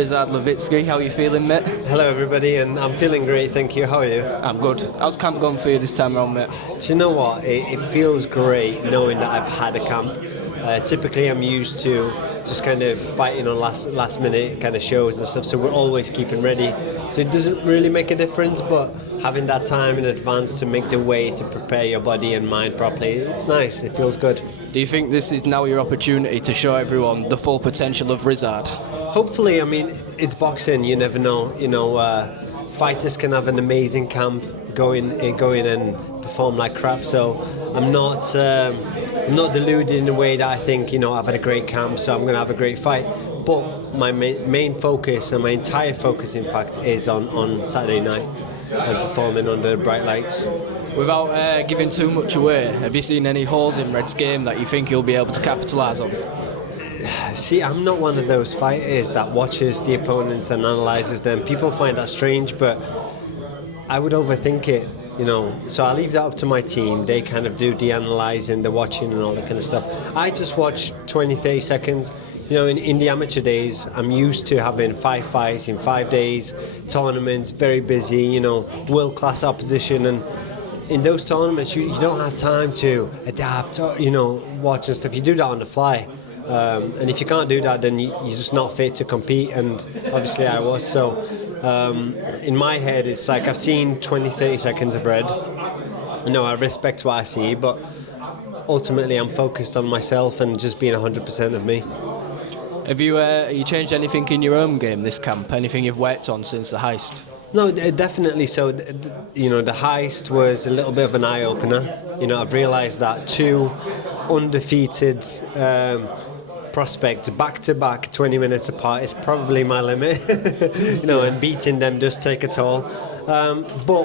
Rizard Levitsky, how are you feeling, mate? Hello everybody, and I'm feeling great, thank you. How are you? I'm good. How's camp going for you this time around, mate? Do you know what? It feels great knowing that I've had a camp. Typically I'm used to just kind of fighting on last minute kind of shows and stuff, so we're always keeping ready. So it doesn't really make a difference, but having that time in advance to make the way to prepare your body and mind properly, it's nice, it feels good. Do you think this is now your opportunity to show everyone the full potential of Rizard? Hopefully, I mean, it's boxing, you never know. Fighters can have an amazing camp, go in and perform like crap, so I'm not deluded in the way that I think, I've had a great camp, so I'm going to have a great fight. But my main focus, and my entire focus, in fact, is on Saturday night and performing under bright lights. Without giving too much away, have you seen any holes in Red's game that you think you'll be able to capitalise on? See, I'm not one of those fighters that watches the opponents and analyses them. People find that strange, but I would overthink it, So I leave that up to my team. They kind of do the analysing, the watching and all that kind of stuff. I just watch 20, 30 seconds. In the amateur days, I'm used to having 5 fights in 5 days, tournaments, very busy, world-class opposition. And in those tournaments, you don't have time to adapt, watch and stuff. You do that on the fly. And if you can't do that, then you're just not fit to compete, and obviously I was. So in my head, it's like I've seen 20, 30 seconds of Red. I respect what I see, but ultimately I'm focused on myself and just being 100% of me. Have you changed anything in your own game this camp? Anything you've worked on since the heist? No, definitely. So, the heist was a little bit of an eye-opener. I've realised that 2 undefeated prospects back-to-back 20 minutes apart is probably my limit. And beating them does take a toll. But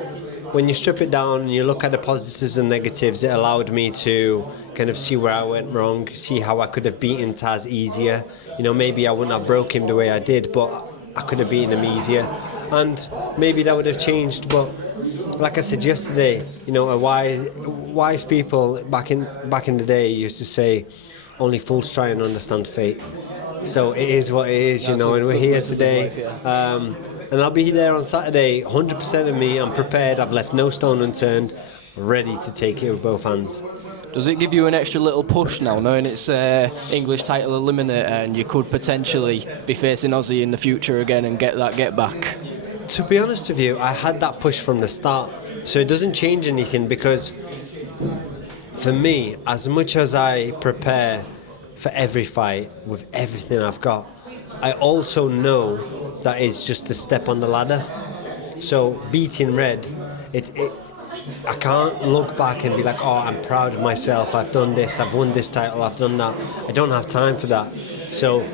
when you strip it down and you look at the positives and negatives, it allowed me to kind of see where I went wrong, see how I could have beaten Taz easier. Maybe I wouldn't have broke him the way I did, but I could have beaten him easier. And maybe that would have changed, but like I said yesterday, wise people back in the day used to say, only fools try and understand fate. So it is what it is, and we're here today. And I'll be there on Saturday, 100% of me. I'm prepared. I've left no stone unturned, ready to take it with both hands. Does it give you an extra little push now, knowing it's English title eliminator and you could potentially be facing Aussie in the future again and get that get back? To be honest with you, I had that push from the start. So it doesn't change anything, because for me, as much as I prepare for every fight with everything I've got, I also know that it's just a step on the ladder. So beating Red, I can't look back and be like, oh, I'm proud of myself, I've done this, I've won this title, I've done that. I don't have time for that. So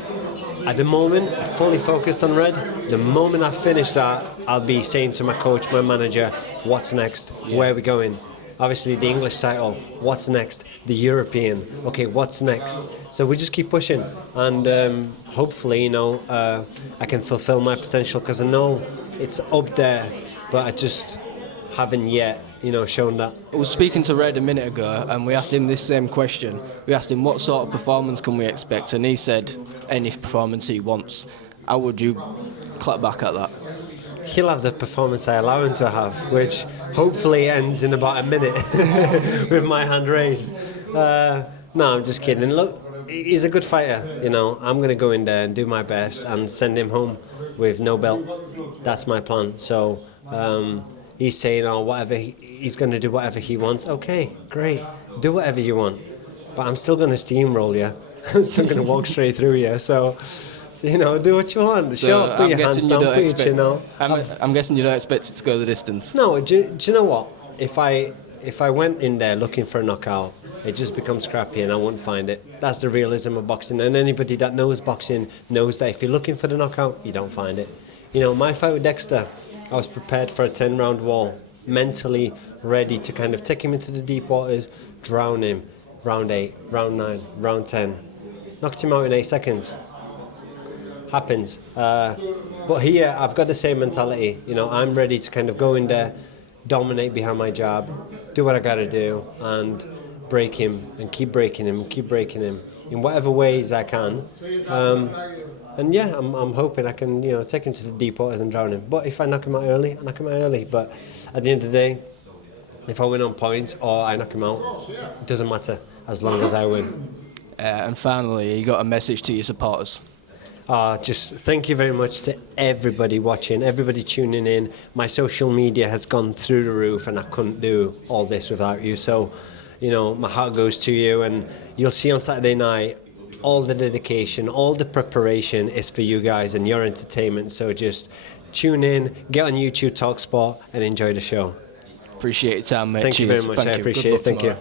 at the moment, fully focused on Red. The moment I finish that, I'll be saying to my coach, my manager, what's next? Where are we going? Obviously the English title, what's next? The European, okay, what's next? So we just keep pushing, and hopefully, I can fulfill my potential, because I know it's up there, but I just haven't yet, shown that. I was speaking to Red a minute ago, and we asked him this same question. We asked him what sort of performance can we expect, and he said any performance he wants. How would you clap back at that? He'll have the performance I allow him to have, which hopefully ends in about a minute with my hand raised. No, I'm just kidding. Look, he's a good fighter, I'm going to go in there and do my best and send him home with no belt. That's my plan. So he's saying, whatever, he's going to do whatever he wants. Okay, great. Do whatever you want. But I'm still going to steamroll you. I'm still going to walk straight through you. So, do what you want. Sure, put your hands down, put your chin out. I'm guessing you don't expect it to go the distance. No, do you know what? If I went in there looking for a knockout, it just becomes scrappy and I won't find it. That's the realism of boxing, and anybody that knows boxing knows that if you're looking for the knockout, you don't find it. My fight with Dexter, I was prepared for a 10-round wall, mentally ready to kind of take him into the deep waters, drown him, round 8, round 9, round 10. Knocked him out in 8 seconds. Happens. But here, I've got the same mentality. I'm ready to kind of go in there, dominate behind my jab, do what I got to do, and break him, and keep breaking him in whatever ways I can. And yeah, I'm hoping I can, take him to the deep waters and drown him. But if I knock him out early, I knock him out early. But at the end of the day, if I win on points or I knock him out, it doesn't matter as long as I win. And finally, you got a message to your supporters. Just thank you very much to everybody watching, everybody tuning in. My social media has gone through the roof and I couldn't do all this without you. So, my heart goes to you, and you'll see on Saturday night all the dedication, all the preparation is for you guys and your entertainment. So just tune in, get on YouTube TalkSport and enjoy the show. Appreciate your time, mate. Thank you very much. I appreciate it. Thank you.